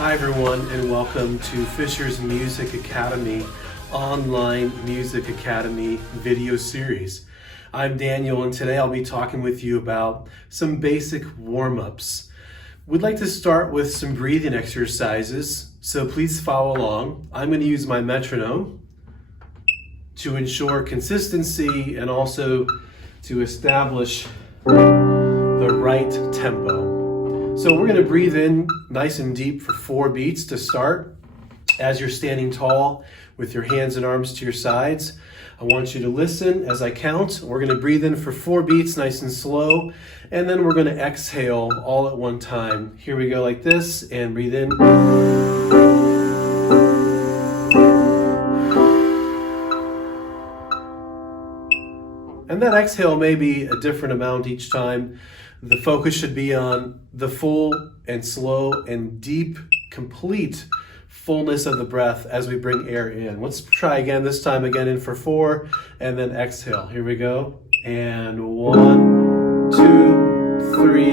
Hi everyone, and welcome to Fisher's Music Academy Online Music Academy video series. I'm Daniel, and today I'll be talking with you about some basic warm-ups. We'd like to start with some breathing exercises, so please follow along. I'm going to use my metronome to ensure consistency and also to establish the right tempo. So we're going to breathe in nice and deep for 4 beats to start. As you're standing tall with your hands and arms to your sides, I want you to listen as I count. We're going to breathe in for 4 beats nice and slow, and then we're going to exhale all at one time. Here we go like this, and breathe in. And that exhale may be a different amount each time. The focus should be on the full and slow and deep, complete fullness of the breath as we bring air in. Let's try again, this time again in for 4, and then exhale. Here we go. And 1, 2, 3,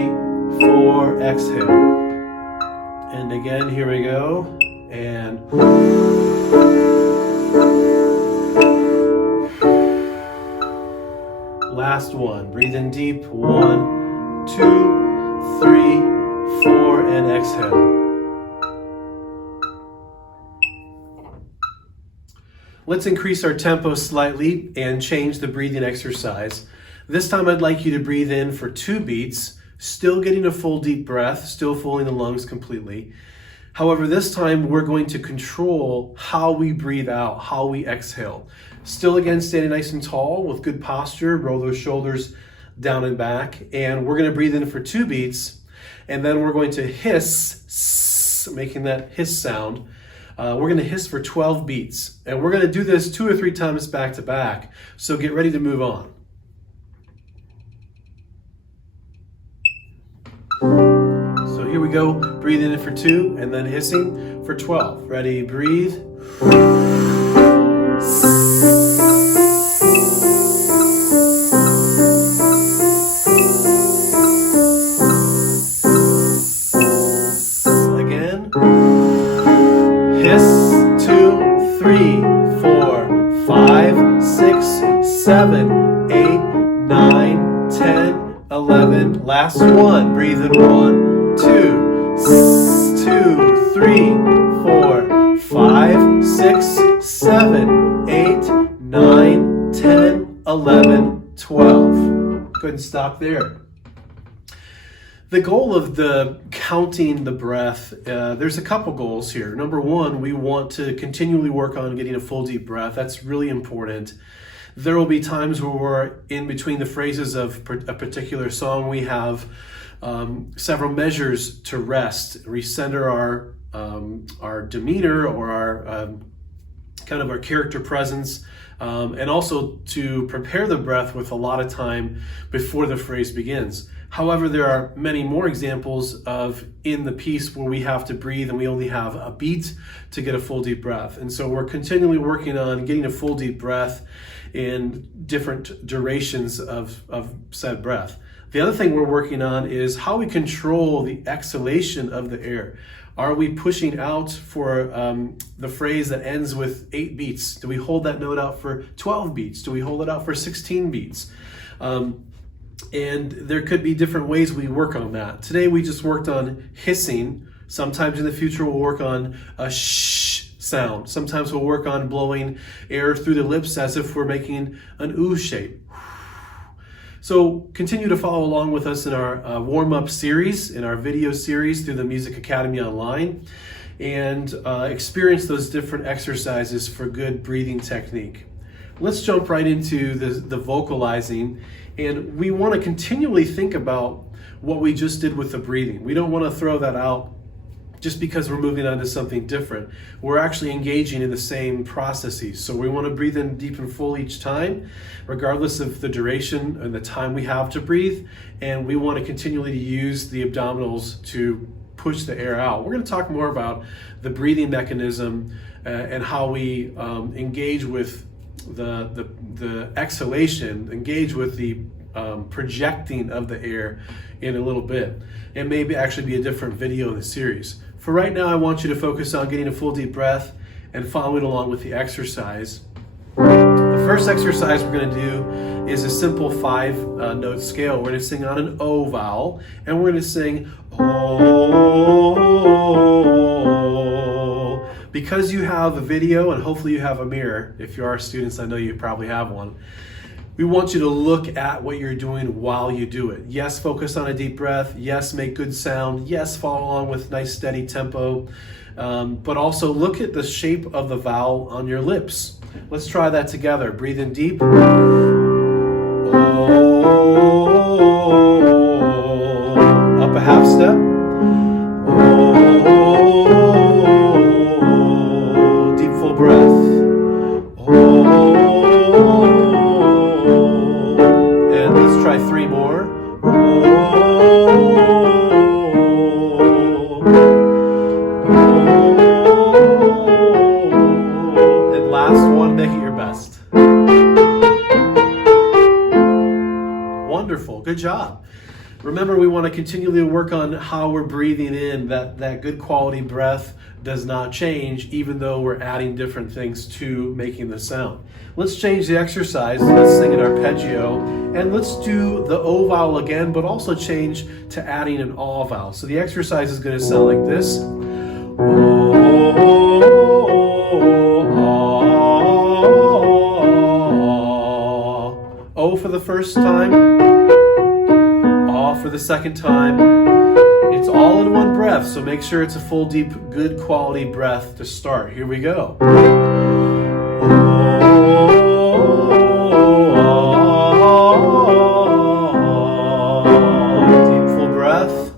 4, exhale. And again, here we go. And last one. Breathe in deep. 1, 2, 3, 4, and exhale. Let's increase our tempo slightly and change the breathing exercise. This time I'd like you to breathe in for 2 beats, still getting a full deep breath, still filling the lungs completely. However, this time we're going to control how we breathe out, how we exhale. Still again, standing nice and tall with good posture, roll those shoulders down and back, and we're going to breathe in for 2 beats, and then we're going to hiss, making that hiss sound. We're going to hiss for 12 beats, and we're going to do this 2 or 3 times back to back, so get ready to move on. So here we go, breathing in for 2, and then hissing for 12. Ready, breathe. Hiss, 2, 3, 4, 5, 6, 7, 8, 9, 10, 11. Last one. Breathe in 1, 2, 2, 3, 4, 5, 6, 7, 8, 9, 10, 11, 12. Go ahead and stop there. The goal of the counting the breath, there's a couple goals here. Number 1, we want to continually work on getting a full deep breath. That's really important. There will be times where we're in between the phrases of a particular song. We have several measures to rest, recenter our demeanor or our kind of our character presence, and also to prepare the breath with a lot of time before the phrase begins. However, there are many more examples of in the piece where we have to breathe and we only have a beat to get a full deep breath. And so we're continually working on getting a full deep breath in different durations of said breath. The other thing we're working on is how we control the exhalation of the air. Are we pushing out for the phrase that ends with 8 beats? Do we hold that note out for 12 beats? Do we hold it out for 16 beats? And there could be different ways we work on that. Today we just worked on hissing. Sometimes in the future we'll work on a shh sound. Sometimes we'll work on blowing air through the lips as if we're making an ooh shape. So continue to follow along with us in our warm-up series, in our video series through the Music Academy Online, and experience those different exercises for good breathing technique. Let's jump right into the vocalizing, and we want to continually think about what we just did with the breathing. We don't want to throw that out just because we're moving on to something different. We're actually engaging in the same processes. So we want to breathe in deep and full each time, regardless of the duration and the time we have to breathe. And we want to continually use the abdominals to push the air out. We're going to talk more about the breathing mechanism and how we engage with the exhalation, engage with the projecting of the air in a little bit. It may actually be a different video in the series. For right now, I want you to focus on getting a full deep breath and following along with the exercise. The first exercise we're going to do is a simple 5-note scale. We're going to sing on an O vowel, and we're going to sing O. Because you have a video, and hopefully you have a mirror. If you are students, I know you probably have one. We want you to look at what you're doing while you do it. Yes, focus on a deep breath. Yes, make good sound. Yes, follow along with nice steady tempo. But also look at the shape of the vowel on your lips. Let's try that together. Breathe in deep. Oh. Up a half step. Oh. Deep full breath. Oh. And let's try 3 more. Make it your best. Wonderful, good job. Remember, we want to continually work on how we're breathing in. That good quality breath does not change, even though we're adding different things to making the sound. Let's change the exercise. Let's sing an arpeggio, and let's do the O vowel again, but also change to adding an A vowel. So the exercise is going to sound like this. O for the first time, A for the second time. It's all in one breath, so make sure it's a full, deep, good quality breath to start. Here we go. Deep, full breath.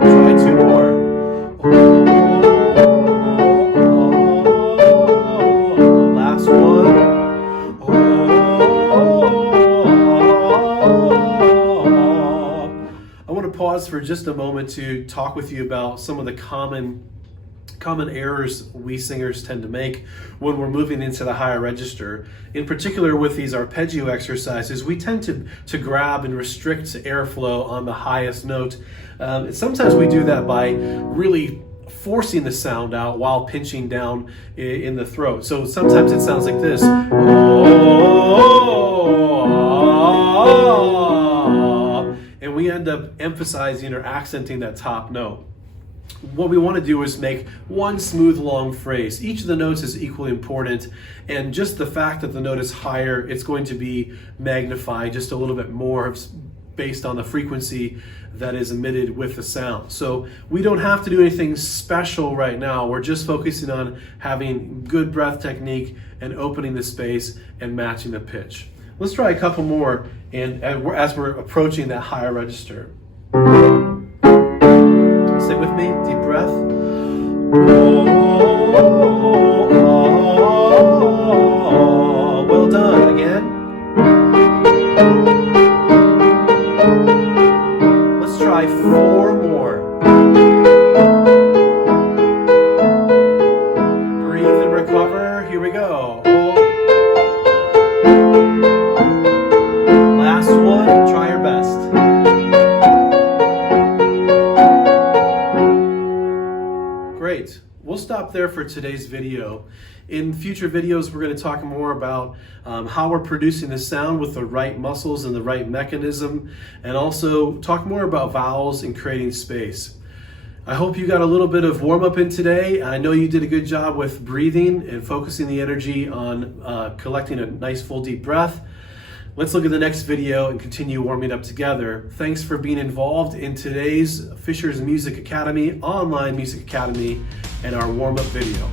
Try 2 more. Pause for just a moment to talk with you about some of the common errors we singers tend to make when we're moving into the higher register. In particular, with these arpeggio exercises, we tend to grab and restrict airflow on the highest note. Sometimes we do that by really forcing the sound out while pinching down in the throat. So sometimes it sounds like this. And we end up emphasizing or accenting that top note. What we want to do is make one smooth, long phrase. Each of the notes is equally important, and just the fact that the note is higher, it's going to be magnified just a little bit more based on the frequency that is emitted with the sound. So we don't have to do anything special right now. We're just focusing on having good breath technique and opening the space and matching the pitch. Let's try a couple more, and as we're approaching that higher register. Stay with me, deep breath. Well done, again. Let's try 4 more. Breathe and recover, here we go. Last one, try your best. Great. We'll stop there for today's video. In future videos, we're going to talk more about how we're producing the sound with the right muscles and the right mechanism, and also talk more about vowels and creating space. I hope you got a little bit of warm-up in today. I know you did a good job with breathing and focusing the energy on collecting a nice full deep breath. Let's look at the next video and continue warming up together. Thanks for being involved in today's Fisher's Music Academy, online music academy, and our warm-up video.